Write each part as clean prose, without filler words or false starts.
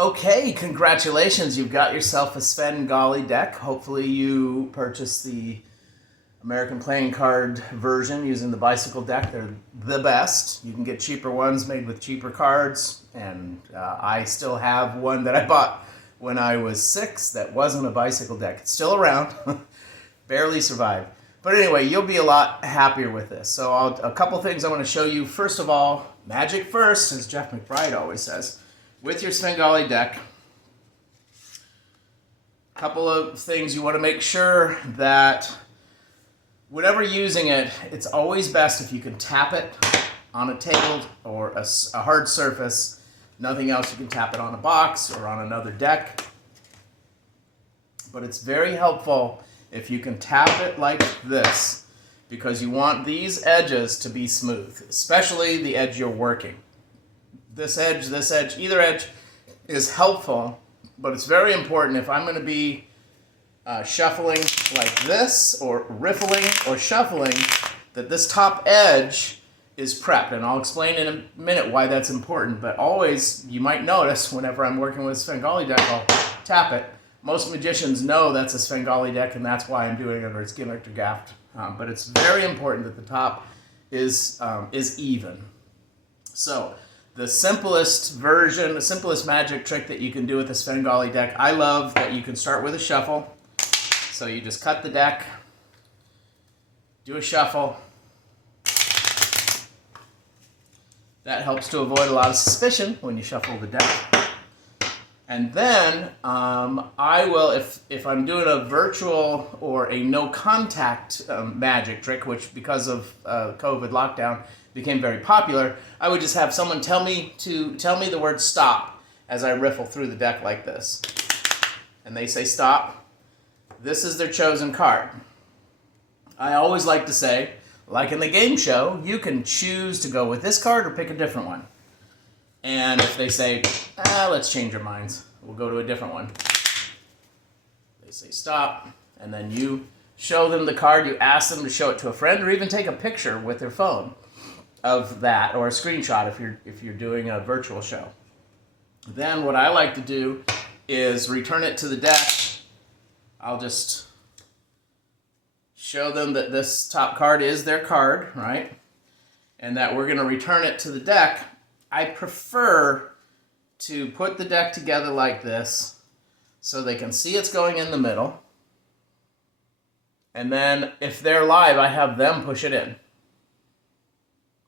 Okay, congratulations. You've got yourself a Svengali deck. Hopefully you purchased the American playing card version using the bicycle deck. They're the best. You can get cheaper ones made with cheaper cards. And I still have one that I bought when I was 6 that wasn't a bicycle deck. It's still around. Barely survived. But anyway, you'll be a lot happier with this. So a couple things I want to show you. First of all, magic first, as Jeff McBride always says. With your Svengali deck, a couple of things you want to make sure that whenever using it, it's always best if you can tap it on a table or a hard surface. Nothing else, you can tap it on a box or on another deck. But it's very helpful if you can tap it like this, because you want these edges to be smooth, especially the edge you're working. This edge, either edge is helpful, but it's very important if I'm going to be shuffling like this, or riffling, or shuffling, that this top edge is prepped. And I'll explain in a minute why that's important, but always, you might notice, whenever I'm working with a Svengali deck, I'll tap it. Most magicians know that's a Svengali deck, and that's why I'm doing it, or it's gimmicked or gaffed. But it's very important that the top is even. So, the simplest version, the simplest magic trick that you can do with the Svengali deck, I love that you can start with a shuffle. So you just cut the deck, do a shuffle. That helps to avoid a lot of suspicion when you shuffle the deck. And then I will, if I'm doing a virtual or a no contact magic trick, which because of COVID lockdown became very popular, I would just have someone tell me the word stop as I riffle through the deck like this. And they say stop. This is their chosen card. I always like to say, like in the game show, you can choose to go with this card or pick a different one. And if they say, let's change our minds, we'll go to a different one. They say stop, and then you show them the card, you ask them to show it to a friend, or even take a picture with their phone of that, or a screenshot if you're doing a virtual show. Then what I like to do is return it to the deck. I'll just show them that this top card is their card, right? And that we're going to return it to the deck. I prefer to put the deck together like this so they can see it's going in the middle. And then if they're live, I have them push it in.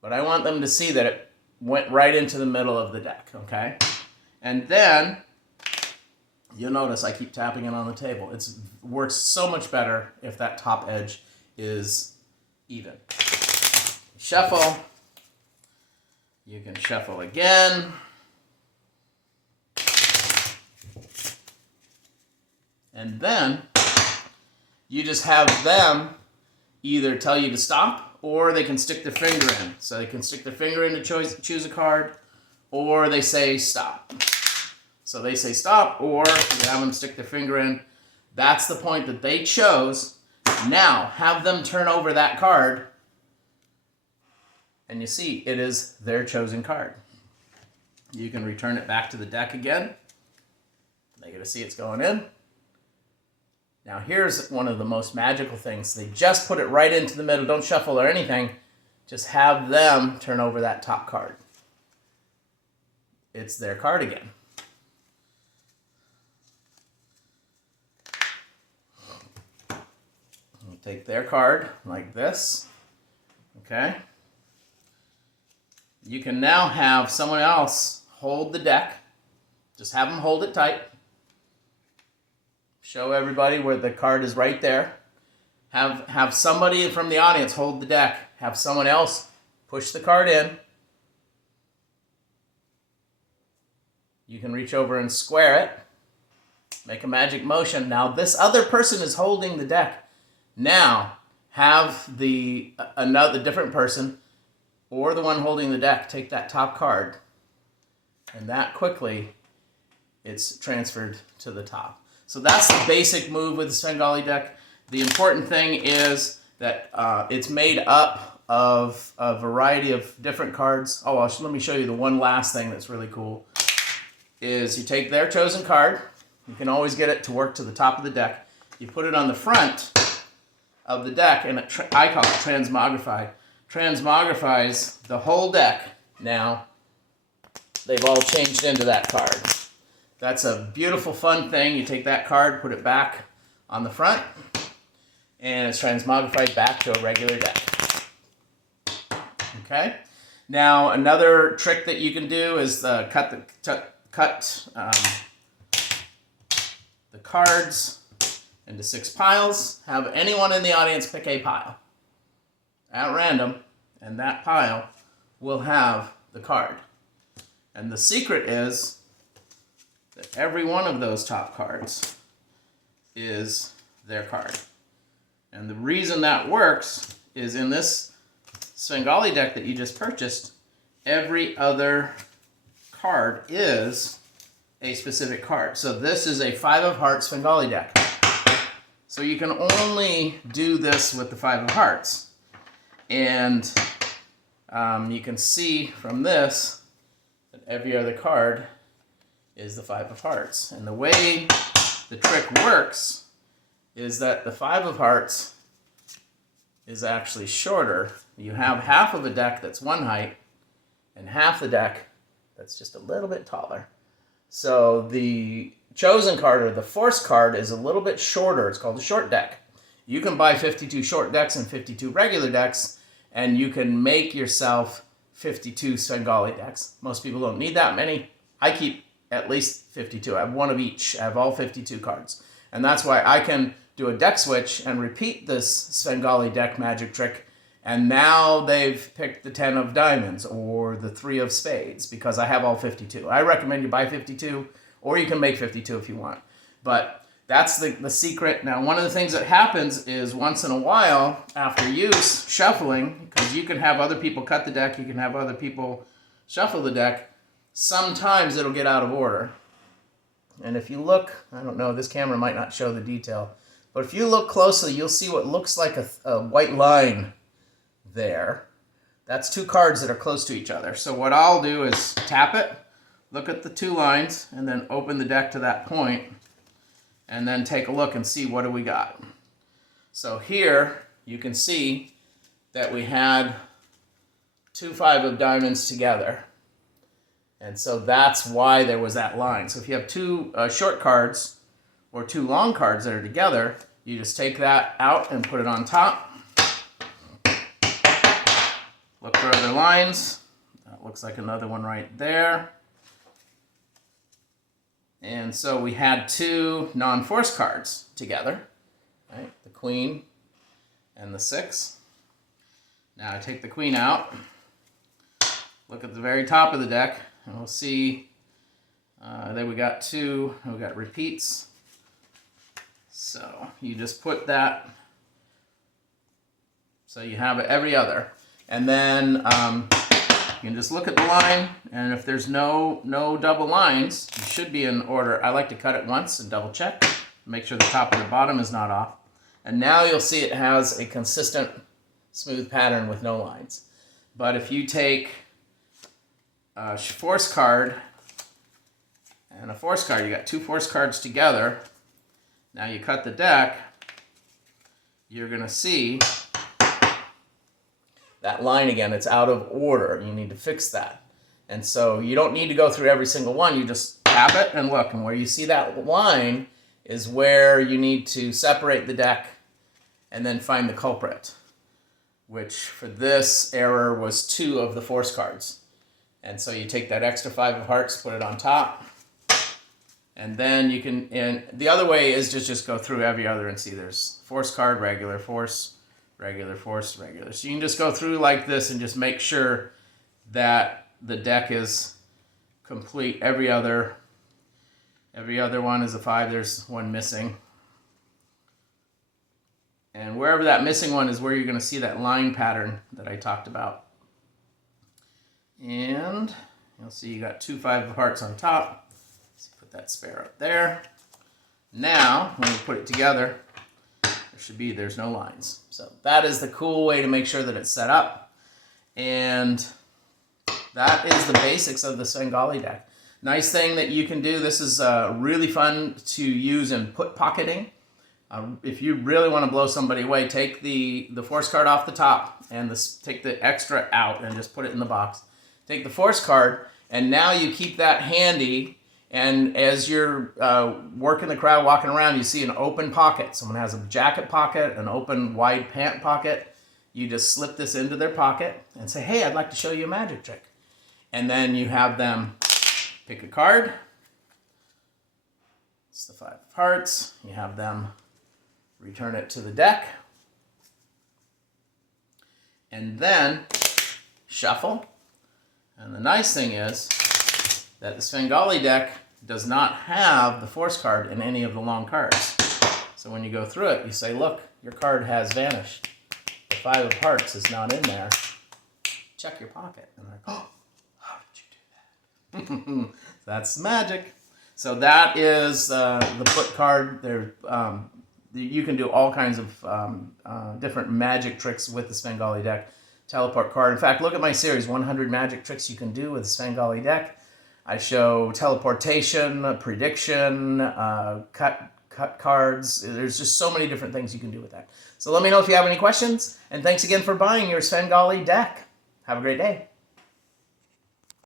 But I want them to see that it went right into the middle of the deck, okay? And then, you'll notice I keep tapping it on the table. It works so much better if that top edge is even. Shuffle. You can shuffle again. And then, you just have them either tell you to stop, or they can stick their finger in. So they can stick their finger in to choose a card, or they say stop. So they say stop, or you have them stick their finger in. That's the point that they chose. Now, have them turn over that card, and you see, it is their chosen card. You can return it back to the deck again. They get to see it's going in. Now here's one of the most magical things. They just put it right into the middle. Don't shuffle or anything. Just have them turn over that top card. It's their card again. You take their card like this. Okay? You can now have someone else hold the deck. Just have them hold it tight. Show everybody where the card is right there. Have somebody from the audience hold the deck. Have someone else push the card in. You can reach over and square it. Make a magic motion. Now this other person is holding the deck. Now have another different person or the one holding the deck take that top card. And that quickly it's transferred to the top. So that's the basic move with the Svengali deck. The important thing is that it's made up of a variety of different cards. Oh, let me show you the one last thing that's really cool. is you take their chosen card. You can always get it to work to the top of the deck. You put it on the front of the deck, and I call it transmogrify. Transmogrifies the whole deck. Now, they've all changed into that card. That's a beautiful, fun thing. You take that card, put it back on the front, and it's transmogrified back to a regular deck. Okay? Now, another trick that you can do is cut the cards into 6 piles. Have anyone in the audience pick a pile at random, and that pile will have the card. And the secret is that every one of those top cards is their card. And the reason that works is in this Svengali deck that you just purchased, every other card is a specific card. So this is a 5 of hearts Svengali deck. So you can only do this with the 5 of hearts. And you can see from this that every other card is the 5 of hearts. And the way the trick works is that the 5 of hearts is actually shorter. You have half of a deck that's one height and half the deck that's just a little bit taller. So the chosen card, or the force card, is a little bit shorter. It's called a short deck. You can buy 52 short decks and 52 regular decks, and you can make yourself 52 Svengali decks. Most people don't need that many. I keep at least 52. I have one of each. I have all 52 cards. And that's why I can do a deck switch and repeat this Svengali deck magic trick, and now they've picked the 10 of diamonds or the 3 of spades because I have all 52. I recommend you buy 52, or you can make 52 if you want. But that's the secret. Now, one of the things that happens is once in a while, after use, shuffling, because you can have other people cut the deck, you can have other people shuffle the deck, sometimes it'll get out of order. And if you look, I don't know, this camera might not show the detail, but if you look closely, you'll see what looks like a white line there. That's 2 cards that are close to each other. So what I'll do is tap it, look at the 2 lines, and then open the deck to that point, and then take a look and see what do we got. So here you can see that we had 2 5 of diamonds together. And so that's why there was that line. So if you have 2 short cards or 2 long cards that are together, you just take that out and put it on top. Look for other lines. That looks like another one right there. And so we had 2 non-force cards together, right? The queen and the 6. Now I take the queen out, look at the very top of the deck, and we'll see that we got 2, we got repeats. So you just put that, so you have every other. And then you can just look at the line, and if there's no double lines, you should be in order. I like to cut it once and double check, make sure the top and the bottom is not off. And now you'll see it has a consistent, smooth pattern with no lines. But if you take a force card and a force card, you got 2 force cards together. Now you cut the deck, you're going to see that line again. It's out of order. You need to fix that. And so you don't need to go through every single one. You just tap it and look. And where you see that line is where you need to separate the deck and then find the culprit, which for this error was 2 of the force cards. And so you take that extra 5 of hearts, put it on top. And then you can, and the other way is to just go through every other and see there's force card, regular, force, regular, force, regular. So you can just go through like this and just make sure that the deck is complete. Every other one is a 5. There's one missing. And wherever that missing one is where you're going to see that line pattern that I talked about. And you'll see you got 2 5 of hearts on top. So put that spare up there. Now, when we put it together, there's no lines. So that is the cool way to make sure that it's set up. And that is the basics of the Svengali deck. Nice thing that you can do, this is really fun to use in put pocketing. If you really want to blow somebody away, take the force card off the top and take the extra out and just put it in the box. Take the force card, and now you keep that handy, and as you're working the crowd, walking around, you see an open pocket. Someone has a jacket pocket, an open wide pant pocket. You just slip this into their pocket and say, hey, I'd like to show you a magic trick. And then you have them pick a card. It's the 5 of hearts. You have them return it to the deck. And then shuffle. And the nice thing is that the Svengali deck does not have the force card in any of the long cards. So when you go through it, you say, look, your card has vanished. The 5 of hearts is not in there. Check your pocket. And they're like, oh, how did you do that? That's magic. So that is the put card. You can do all kinds of different magic tricks with the Svengali deck. Teleport card. In fact, look at my series, 100 magic tricks you can do with the Svengali deck. I show teleportation, prediction, cut cards. There's just so many different things you can do with that. So let me know if you have any questions. And thanks again for buying your Svengali deck. Have a great day.